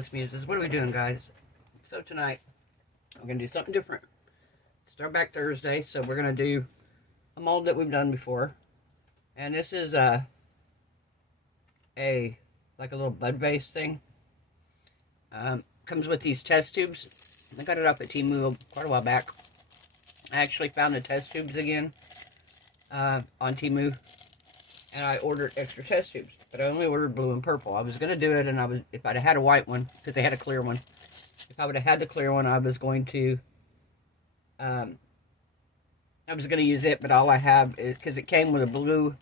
Marvelous Muses. What are we doing, guys? So tonight, we're going to do something different. It's Throwback Thursday, so we're going to do a mold that we've done before. And this is like a little bud vase thing. Comes with these test tubes. I got it up at Temu quite a while back. I actually found the test tubes again on Temu, and I ordered extra test tubes, but I only ordered blue and purple. I was going to do it, and if I'd have had a white one, because they had a clear one, if I would have had the clear one, I was going to use it, but all I have is, because it came with a blue,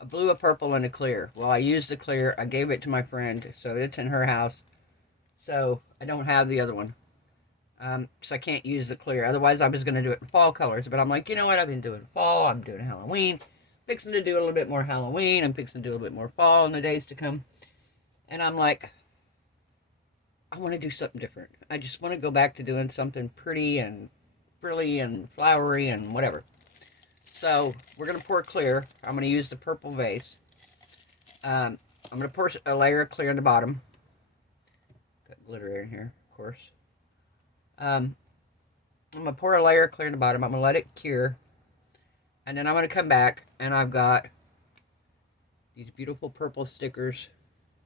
a purple, and a clear. Well, I used the clear. I gave it to my friend, so it's in her house. So I don't have the other one. So I can't use the clear. Otherwise, I was going to do it in fall colors. But I'm like, you know what? I've been doing fall. I'm doing Halloween. Fixing to do a little bit more Halloween. I'm fixing to do a little bit more fall in the days to come. And I'm like, I want to do something different. I just want to go back to doing something pretty and frilly and flowery and whatever. So we're going to pour clear. I'm going to use the purple vase. I'm going to pour a layer of clear in the bottom. Got glitter in here, of course. I'm going to pour a layer of clear in the bottom. I'm going to let it cure. And then I'm going to come back, and I've got these beautiful purple stickers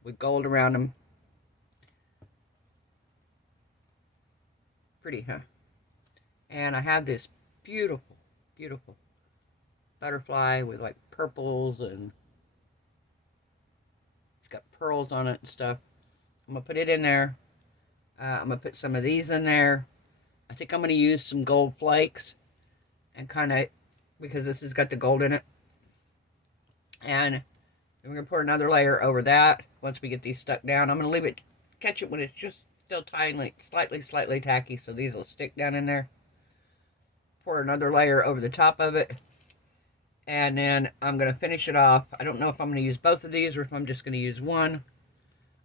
with gold around them. Pretty, huh? And I have this beautiful, beautiful butterfly with like purples, and it's got pearls on it and stuff. I'm going to put it in there. I'm going to put some of these in there. I think I'm going to use some gold flakes and kind of, because this has got the gold in it. And then we're going to pour another layer over that once we get these stuck down. I'm going to leave it, catch it when it's just still tiny, slightly tacky, so these will stick down in there. Pour another layer over the top of it. And then I'm going to finish it off. I don't know if I'm going to use both of these or if I'm just going to use one.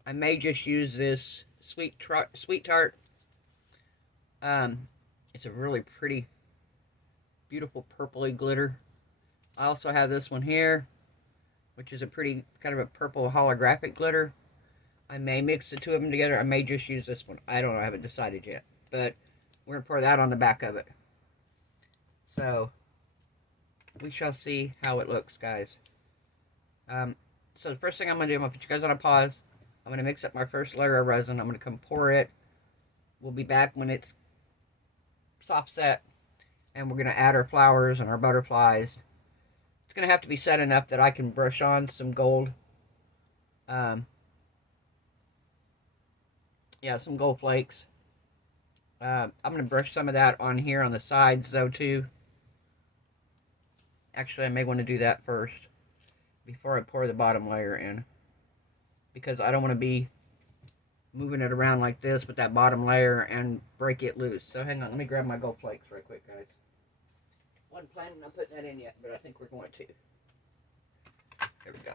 I may just use this Sweet Tart. It's a really pretty, beautiful purpley glitter. I also have this one here, which is a pretty kind of a purple holographic glitter. I may mix the two of them together. I may just use this one. I don't know. I haven't decided yet. But we're going to pour that on the back of it. So we shall see how it looks, guys. So the first thing I'm going to do, I'm going to put you guys on a pause. I'm going to mix up my first layer of resin. I'm going to come pour it. We'll be back when it's soft set. And we're going to add our flowers and our butterflies. It's going to have to be set enough that I can brush on some gold. Yeah, some gold flakes. I'm going to brush some of that on here on the sides, though, too. Actually, I may want to do that first before I pour the bottom layer in, because I don't want to be moving it around like this with that bottom layer and break it loose. So hang on, let me grab my gold flakes right quick, guys. Wasn't planning on putting that in yet, but I think we're going to. There we go.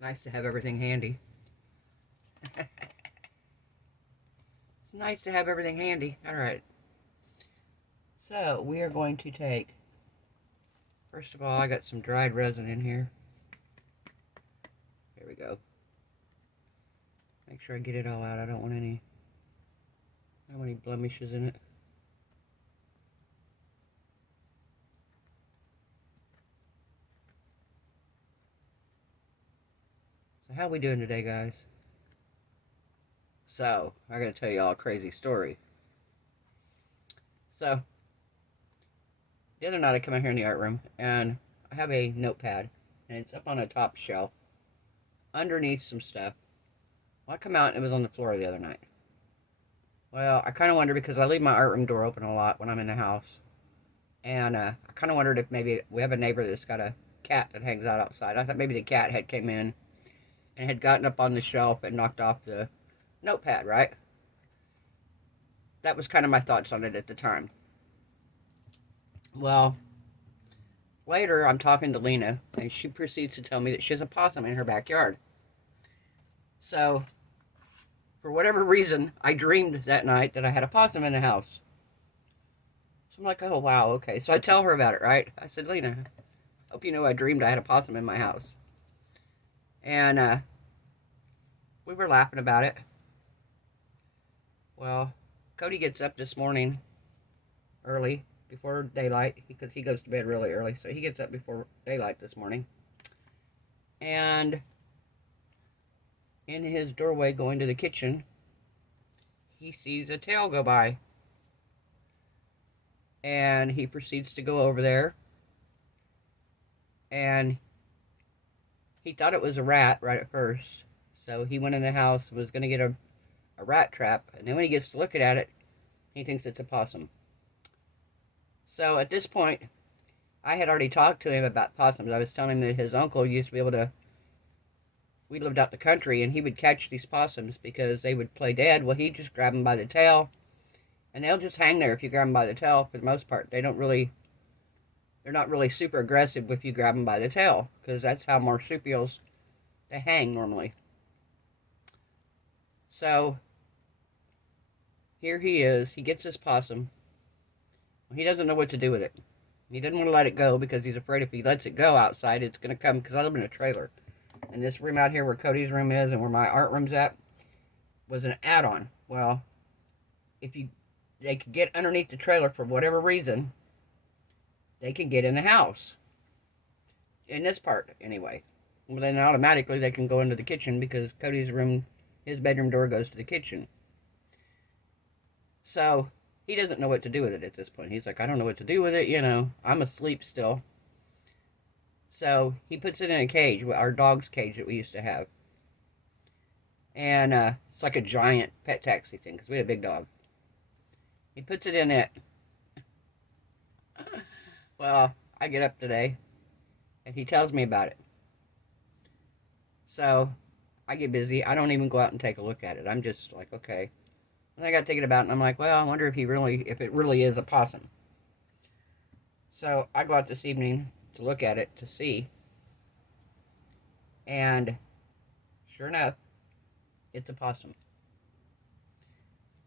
Nice to have everything handy. It's nice to have everything handy. Alright. So, we are going to take, first of all, I got some dried resin in here. There we go. Make sure I get it all out. I don't want any blemishes in it. So how we doing today, guys? So, I gotta tell you all a crazy story. So, the other night I come out here in the art room, and I have a notepad, and it's up on a top shelf, underneath some stuff. Well, I come out and it was on the floor the other night. Well, I kind of wonder, because I leave my art room door open a lot when I'm in the house. And I kind of wondered if maybe we have a neighbor that's got a cat that hangs out outside. I thought maybe the cat had came in and had gotten up on the shelf and knocked off the notepad, right? That was kind of my thoughts on it at the time. Well, later I'm talking to Lena, and she proceeds to tell me that she has a possum in her backyard. So, for whatever reason, I dreamed that night that I had a possum in the house. So I'm like, oh, wow, okay. So I tell her about it, right? I said, Lena, hope you know I dreamed I had a possum in my house. And we were laughing about it. Well, Cody gets up this morning early, before daylight, because he goes to bed really early, so he gets up before daylight this morning. And in his doorway going to the kitchen, he sees a tail go by. And he proceeds to go over there. And he thought it was a rat right at first. So he went in the house and was going to get a rat trap. And then when he gets to looking at it, he thinks it's a possum. So at this point, I had already talked to him about possums. I was telling him that his uncle used to be able to... We lived out the country, and he would catch these possums because they would play dead. Well, he'd just grab them by the tail, and they'll just hang there if you grab them by the tail for the most part. They're not really super aggressive if you grab them by the tail, because that's how marsupials, they hang normally. So, here he is. He gets this possum. He doesn't know what to do with it. He doesn't want to let it go because he's afraid if he lets it go outside, it's going to come, because I live in a trailer. And this room out here where Cody's room is and where my art room's at was an add-on. Well, they could get underneath the trailer for whatever reason, they can get in the house. In this part, anyway. Well, then automatically they can go into the kitchen because Cody's room, his bedroom door goes to the kitchen. So, he doesn't know what to do with it at this point. He's like, I don't know what to do with it, you know. I'm asleep still. So, he puts it in a cage, our dog's cage that we used to have. And it's like a giant pet taxi thing, because we had a big dog. He puts it in it. Well, I get up today, and he tells me about it. So, I get busy. I don't even go out and take a look at it. I'm just like, okay. And I got thinking about it, and I'm like, well, I wonder if it really is a possum. So, I go out this evening to look at it to see. And, sure enough, it's a possum.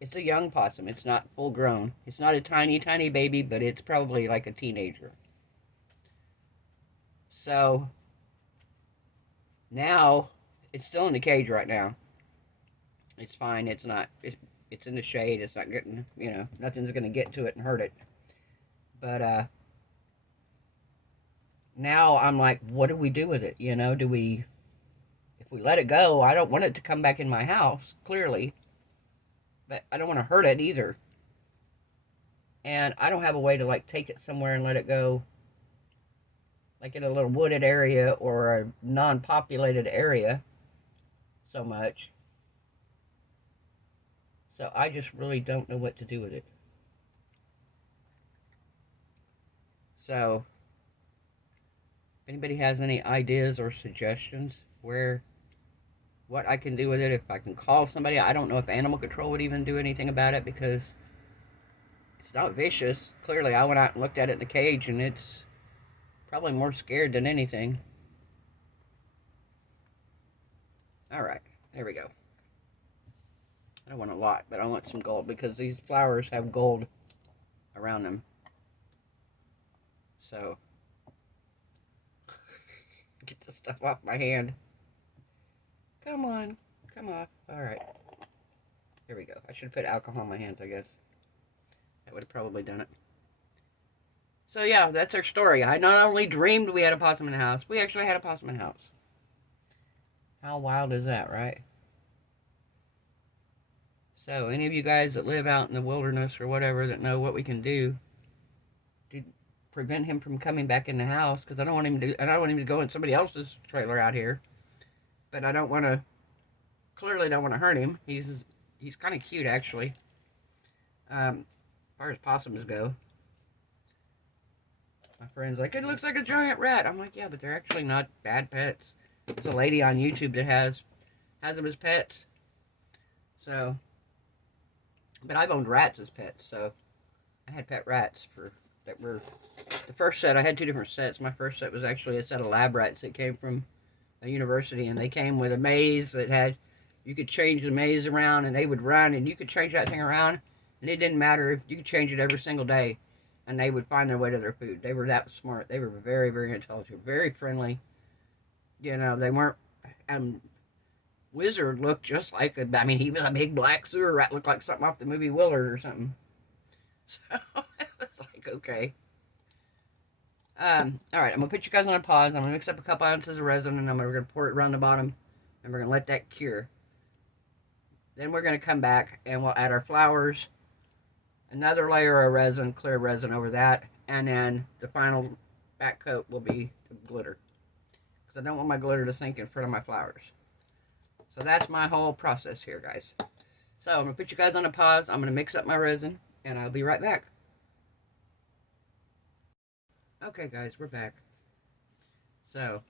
It's a young possum. It's not full grown. It's not a tiny, tiny baby, but it's probably like a teenager. So, now, it's still in the cage right now. It's fine. It's not, it's in the shade. It's not getting, you know, nothing's going to get to it and hurt it. But, now I'm like, what do we do with it? You know, if we let it go, I don't want it to come back in my house, clearly. But I don't want to hurt it either. And I don't have a way to, like, take it somewhere and let it go, like in a little wooded area or a non-populated area so much. So I just really don't know what to do with it. So, if anybody has any ideas or suggestions what I can do with it, if I can call somebody. I don't know if animal control would even do anything about it because it's not vicious. Clearly, I went out and looked at it in the cage, and it's probably more scared than anything. Alright, there we go. I don't want a lot, but I want some gold because these flowers have gold around them. So, get the stuff off my hand. Come on, come off. Alright. Here we go. I should have put alcohol on my hands, I guess. That would have probably done it. So yeah, that's our story. I not only dreamed we had a possum in the house, we actually had a possum in the house. How wild is that, right? So, any of you guys that live out in the wilderness or whatever that know what we can do to prevent him from coming back in the house, because I don't want him to go in somebody else's trailer out here. But I don't want to, clearly don't want to hurt him. He's kind of cute, actually. As far as possums go. My friend's like, it looks like a giant rat. I'm like, yeah, but they're actually not bad pets. There's a lady on YouTube that has them as pets. So, but I've owned rats as pets, so I had pet rats that were, the first set, I had two different sets. My first set was actually a set of lab rats that came from a university, and they came with a maze that had, you could change the maze around, and they would run, and you could change that thing around, and it didn't matter, you could change it every single day, and they would find their way to their food. They were that smart. They were very, very intelligent, very friendly. You know, they weren't, wizard looked just like I mean, he was a big black sewer rat, looked like something off the movie Willard or something. So it was like, okay. All right, I'm gonna put you guys on a pause. I'm gonna mix up a couple ounces of resin, and we're gonna pour it around the bottom, and we're gonna let that cure. Then we're gonna come back and we'll add our flowers, another layer of resin, clear resin over that, and then the final back coat will be the glitter, because I don't want my glitter to sink in front of my flowers. So that's my whole process here, guys. So I'm gonna put you guys on a pause. I'm gonna mix up my resin, and I'll be right back. Okay, guys, we're back. So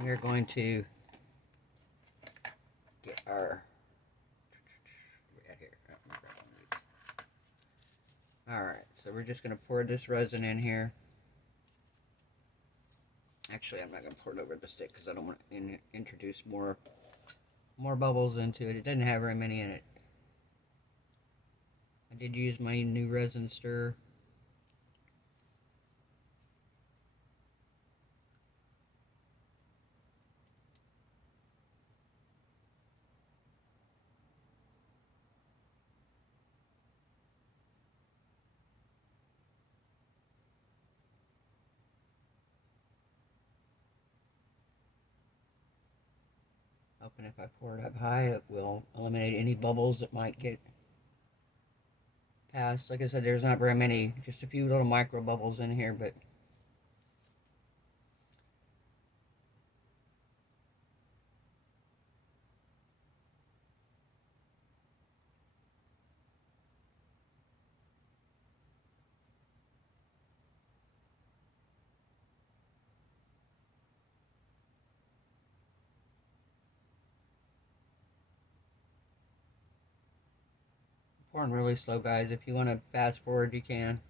we're going to get our here. All right, so we're just going to pour this resin in here. Actually, I'm not going to pour it over the stick because I don't want to introduce more bubbles into it. It doesn't have very many in it. I did use my new resin stir. Hoping if I pour it up high, it will eliminate any bubbles that might get past. Like I said, there's not very many, just a few little micro bubbles in here, but pouring really slow, guys. If you want to fast forward, you can.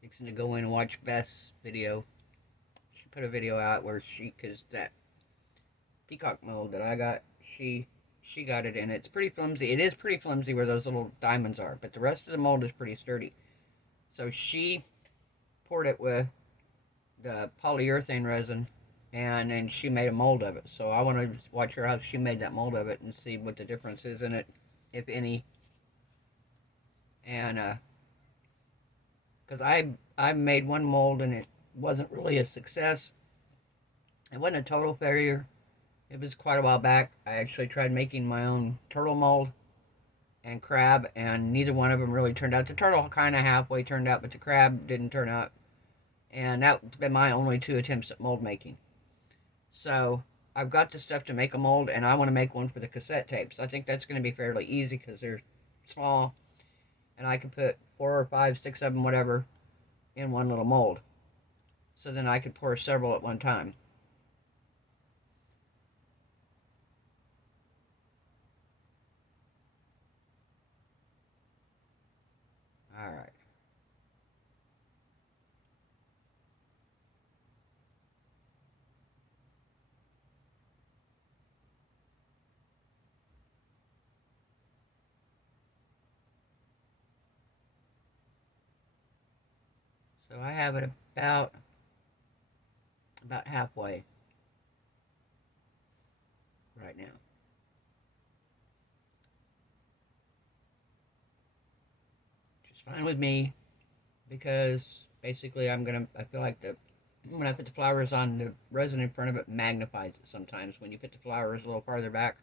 Fixing to go in and watch Beth's video. She put a video out where because that peacock mold that I got, she got it in. It's pretty flimsy. It is pretty flimsy where those little diamonds are, but the rest of the mold is pretty sturdy. So she poured it with the polyurethane resin, and then she made a mold of it. So I want to watch her how she made that mold of it and see what the difference is in it, if any. And because I made one mold and it wasn't really a success. It wasn't a total failure. It was quite a while back. I actually tried making my own turtle mold and crab, and neither one of them really turned out. The turtle kind of halfway turned out, but the crab didn't turn out. And that's been my only 2 attempts at mold making. So I've got the stuff to make a mold, and I want to make one for the cassette tapes. I think that's going to be fairly easy because they're small, and I can put 4 or 5, 6 of them, whatever, in one little mold. So then I could pour several at one time. All right. So I have it about halfway right now. Which is fine with me because basically I feel like when I put the flowers on, the resin in front of it magnifies it sometimes when you put the flowers a little farther back.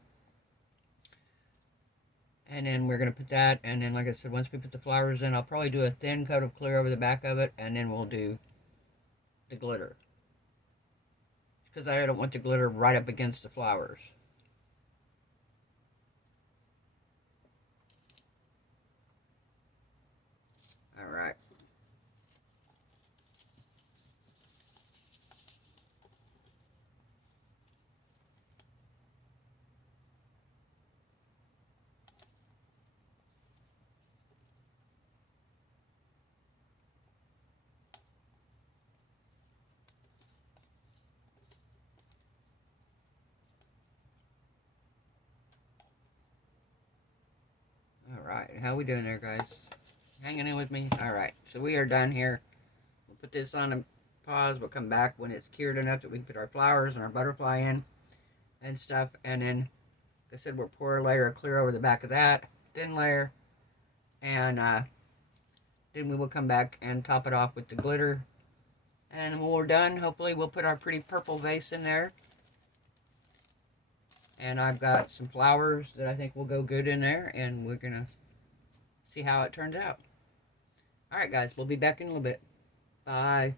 And then we're going to put that, and then like I said, once we put the flowers in, I'll probably do a thin coat of clear over the back of it, and then we'll do the glitter. Because I don't want the glitter right up against the flowers. Alright. Alright, how we doing there, guys? Hanging in with me? Alright, so we are done here. We'll put this on a pause. We'll come back when it's cured enough that we can put our flowers and our butterfly in and stuff. And then, like I said, we'll pour a layer of clear over the back of that, thin layer. And then we will come back and top it off with the glitter. And when we're done, hopefully we'll put our pretty purple vase in there. And I've got some flowers that I think will go good in there, and we're going to see how it turns out. Alright guys, we'll be back in a little bit. Bye.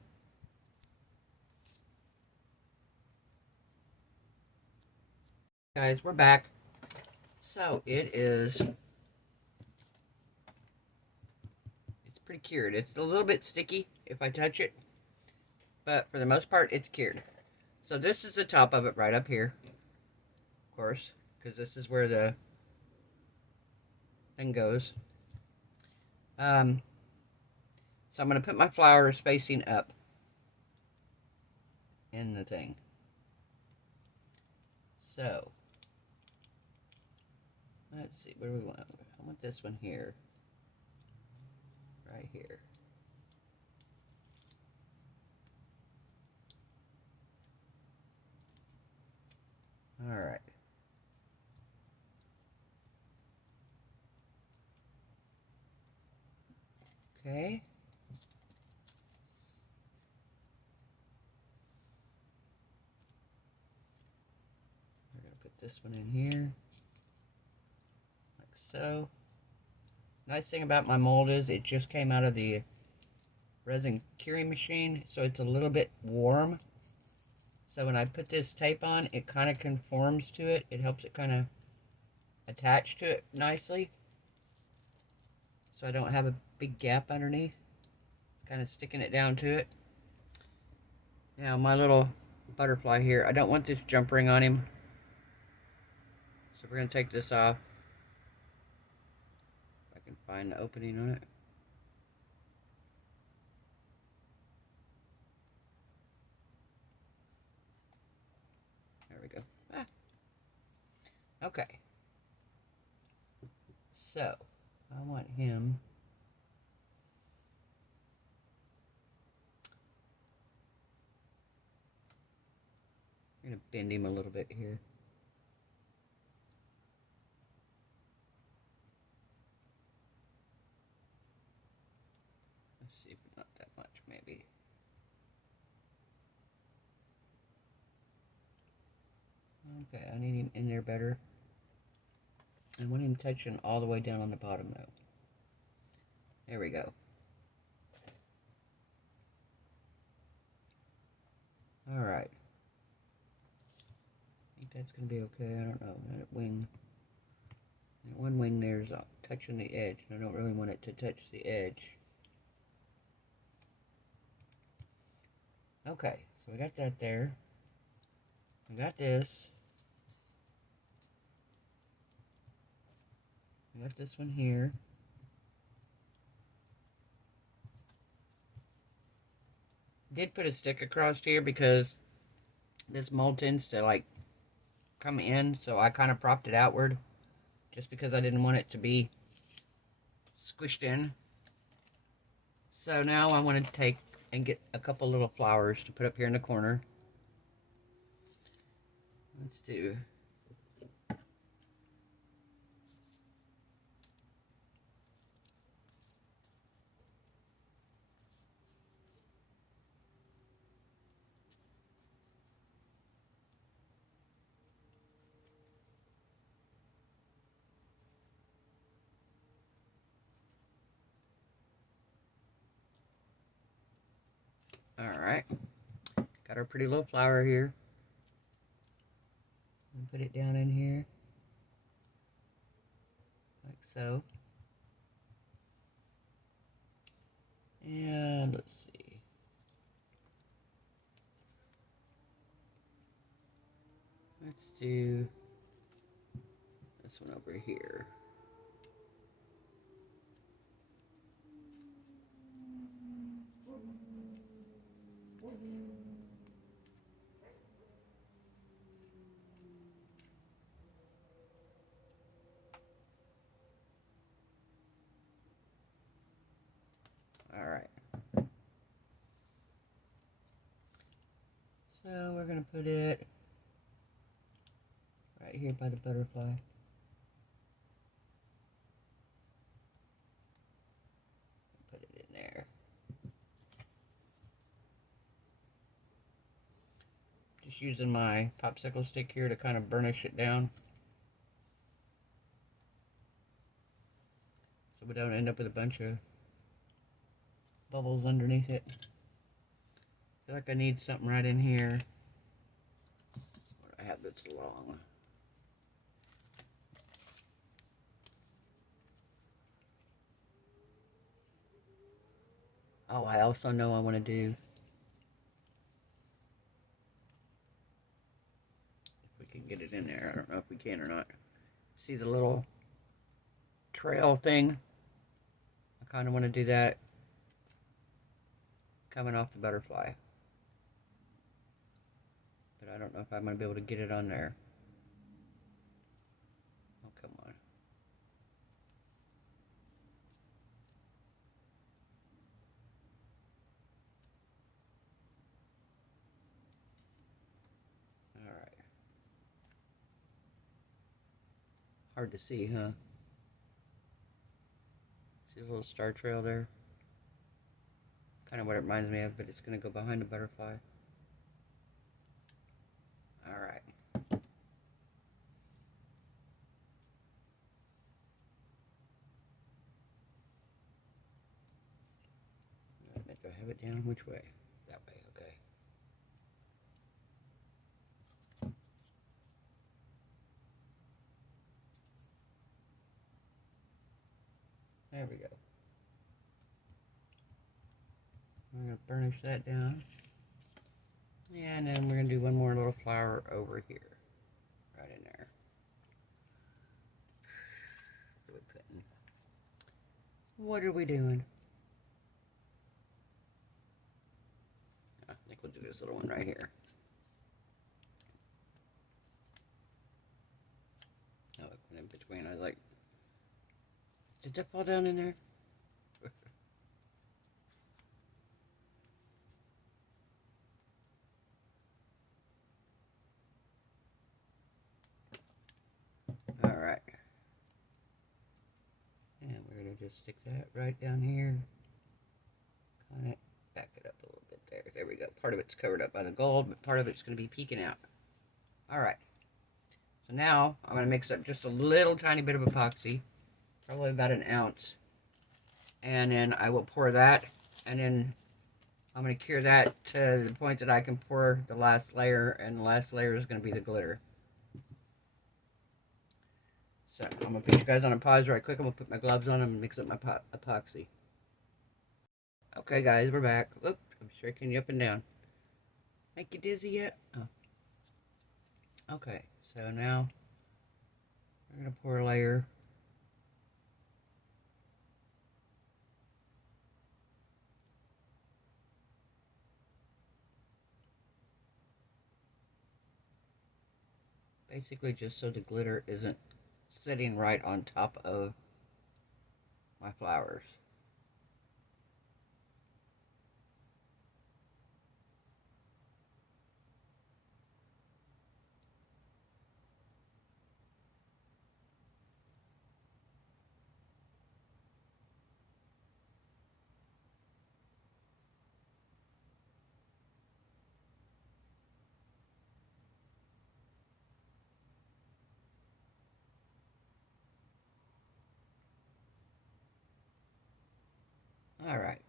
Guys, we're back. So, it's pretty cured. It's a little bit sticky if I touch it, but for the most part, it's cured. So this is the top of it right up here. Course, because this is where the thing goes. So I'm going to put my flowers facing up in the thing. So let's see, where do we want? I want this one here, right here. All right. Okay. We're going to put this one in here, like so. Nice thing about my mold is it just came out of the resin curing machine, so it's a little bit warm. So when I put this tape on, it kind of conforms to it. It helps it kind of attach to it nicely, so I don't have a big gap underneath. It's kind of sticking it down to it. Now my little butterfly here, I don't want this jump ring on him, so we're going to take this off. If I can find the opening on it. There we go. Ah. Okay. So I want him. I'm going to bend him a little bit here. Let's see if it's not that much, maybe. Okay, I need him in there better. I want him touching all the way down on the bottom though. There we go. Alright. I think that's going to be okay. I don't know. That wing. That one wing there is touching the edge. I don't really want it to touch the edge. Okay, so we got that there. We got this. We got this one here. Did put a stick across here because this mold tends to like come in, so I kind of propped it outward just because I didn't want it to be squished in. So now I want to take and get a couple little flowers to put up here in the corner. Let's do alright. Got our pretty little flower here. And put it down in here. Like so. And let's see. Let's do this one over here. going to put it right here by the butterfly. Put it in there. Just using my popsicle stick here to kind of burnish it down, so we don't end up with a bunch of bubbles underneath it. I feel like I need something right in here. What do I have that's long? Oh, I also know I want to do, if we can get it in there. I don't know if we can or not. See the little trail thing? I kind of want to do that coming off the butterfly. But I don't know if I'm going to be able to get it on there. Oh, come on. Alright. Hard to see, huh? See the little star trail there? Kind of what it reminds me of, but it's going to go behind the butterfly. Alright. Do I have it down? Which way? That way, okay. There we go. I'm going to burnish that down. Yeah, and then we're going to do one more little flower over here. Right in there. What are we doing? I think we'll do this little one right here. Oh, in between, I was like, did that fall down in there? Alright. And we're going to just stick that right down here. Kind of back it up a little bit there. There we go. Part of it's covered up by the gold, but part of it's going to be peeking out. Alright. So now I'm going to mix up just a little tiny bit of epoxy. Probably about an ounce. And then I will pour that. And then I'm going to cure that to the point that I can pour the last layer. And the last layer is going to be the glitter. So I'm going to put you guys on a pause right quick. I'm going to put my gloves on and mix up my epoxy. Okay, guys, we're back. Oops, I'm shaking you up and down. Make you dizzy yet? Oh. Okay, so now we're going to pour a layer. Basically just so the glitter isn't sitting right on top of my flowers. Alright.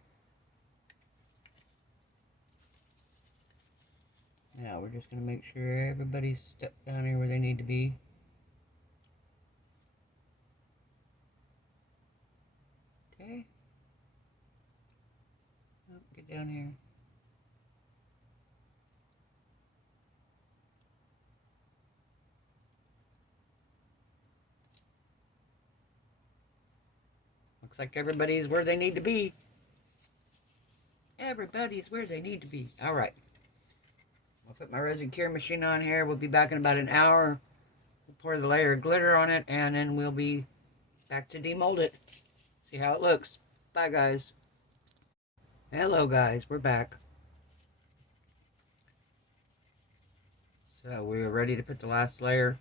Now we're just going to make sure everybody's stepped down here where they need to be. Okay. Oh, get down here. Looks like everybody's where they need to be. Everybody's where they need to be. Alright. I'll put my resin cure machine on here. We'll be back in about an hour. We'll pour the layer of glitter on it, and then we'll be back to demold it. See how it looks. Bye, guys. Hello, guys. We're back. So we're ready to put the last layer.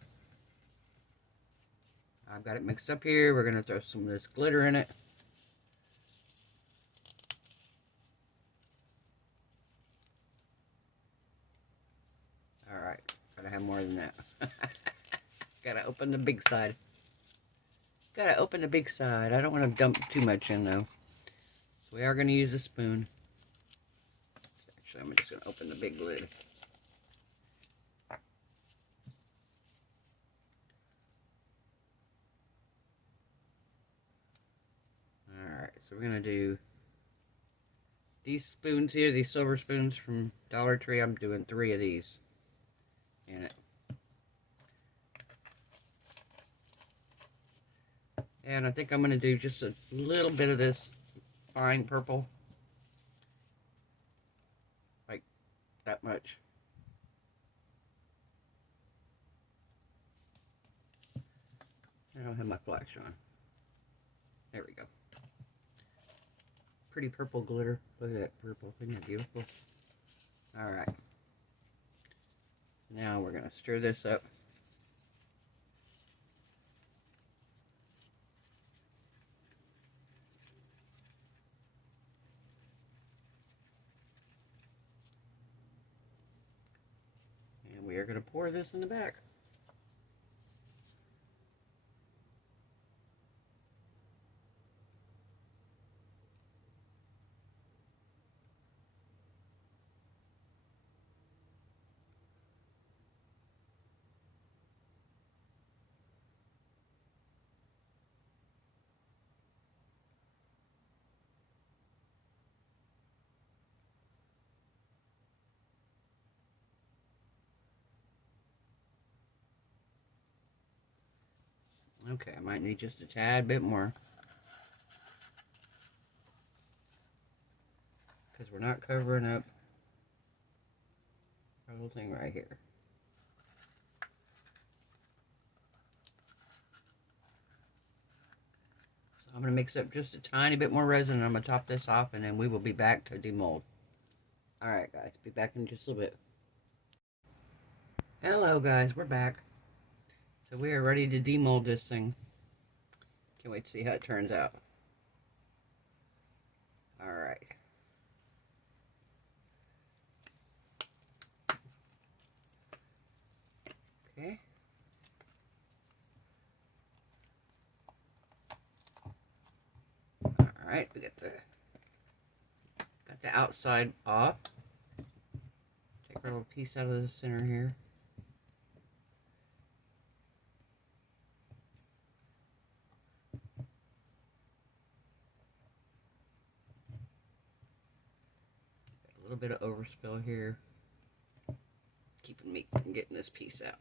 I've got it mixed up here. We're going to throw some of this glitter in it. Alright, gotta have more than that. Gotta open the big side. Gotta open the big side. I don't want to dump too much in though. So we are going to use a spoon. Actually, I'm just going to open the big lid. Alright, so we're going to do these spoons here, these silver spoons from Dollar Tree. I'm doing 3 of these in it. And I think I'm going to do just a little bit of this fine purple. Like that much. I don't have my flash on. There we go. Pretty purple glitter. Look at that purple. Isn't that beautiful? Alright. Now we're going to stir this up. And we are going to pour this in the back. Okay, I might need just a tad bit more. Because we're not covering up the whole thing right here. So I'm going to mix up just a tiny bit more resin and I'm going to top this off and then we will be back to demold. Alright guys, be back in just a little bit. Hello guys, we're back. So we are ready to demold this thing. Can't wait to see how it turns out. Alright. Okay. Alright, we got the outside off. Take our little piece out of the center here. A little bit of overspill here, keeping me from getting this piece out.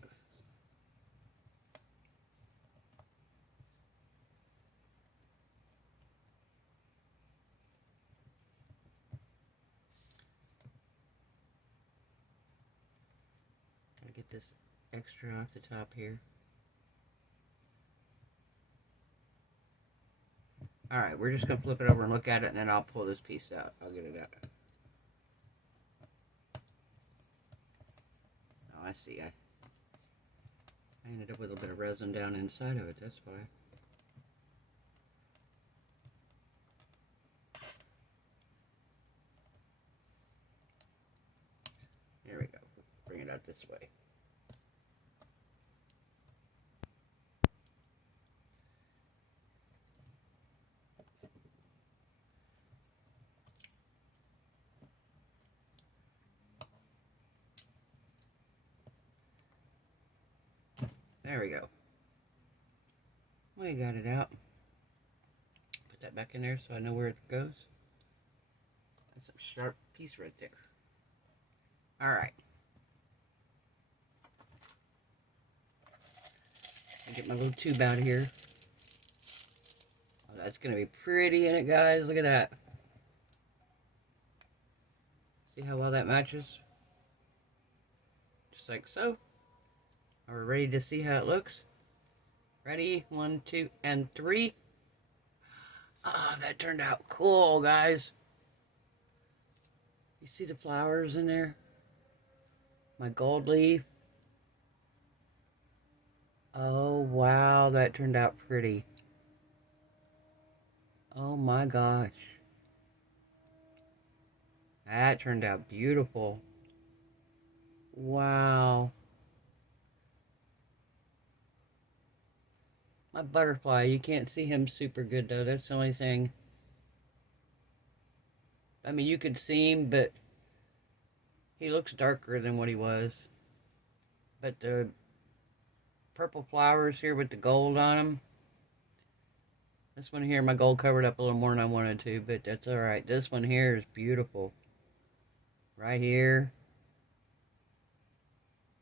Gotta get this extra off the top here. Alright, we're just gonna flip it over and look at it and then I'll pull this piece out. I'll get it out. I see. I ended up with a bit of resin down inside of it, that's why. There we go. Bring it out this way. There we go. We got it out. Put that back in there so I know where it goes. That's a sharp piece right there. Alright. I'll get my little tube out of here. Oh, that's going to be pretty in it, guys. Look at that. See how well that matches? Just like so. Are we ready to see how it looks? Ready? 1, 2, and 3. Ah, that turned out cool, guys. You see the flowers in there? My gold leaf. Oh, wow, that turned out pretty. Oh my gosh. That turned out beautiful. Wow. My butterfly, you can't see him super good though. That's the only thing. I mean, you could see him, but he looks darker than what he was. But the purple flowers here with the gold on them. This one here, my gold covered up a little more than I wanted to, but that's alright. This one here is beautiful. Right here.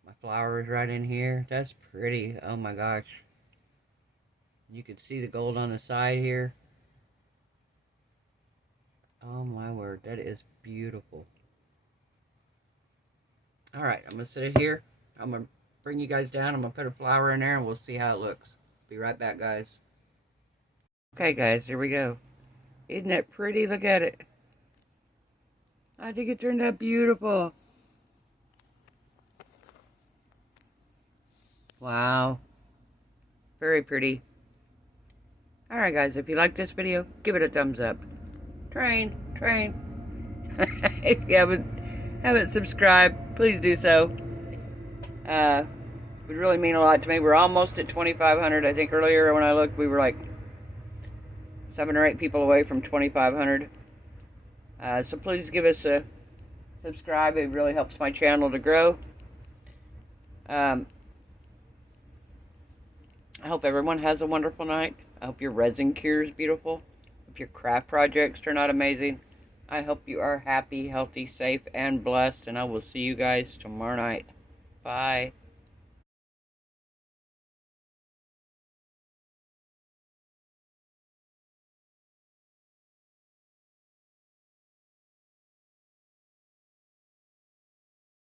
My flowers right in here. That's pretty. Oh my gosh. You can see the gold on the side here. Oh my word, that is beautiful. Alright, I'm going to set it here. I'm going to bring you guys down. I'm going to put a flower in there and we'll see how it looks. Be right back, guys. Okay, guys, here we go. Isn't that pretty? Look at it. I think it turned out beautiful. Wow. Very pretty. Alright, guys, if you like this video, give it a thumbs up. Train. If you haven't subscribed, please do so. It would really mean a lot to me. We're almost at 2,500. I think earlier when I looked, we were like 7 or 8 people away from 2,500. So please give us a subscribe. It really helps my channel to grow. I hope everyone has a wonderful night. I hope your resin cure is beautiful. If your craft projects turn out amazing. I hope you are happy, healthy, safe, and blessed. And I will see you guys tomorrow night. Bye.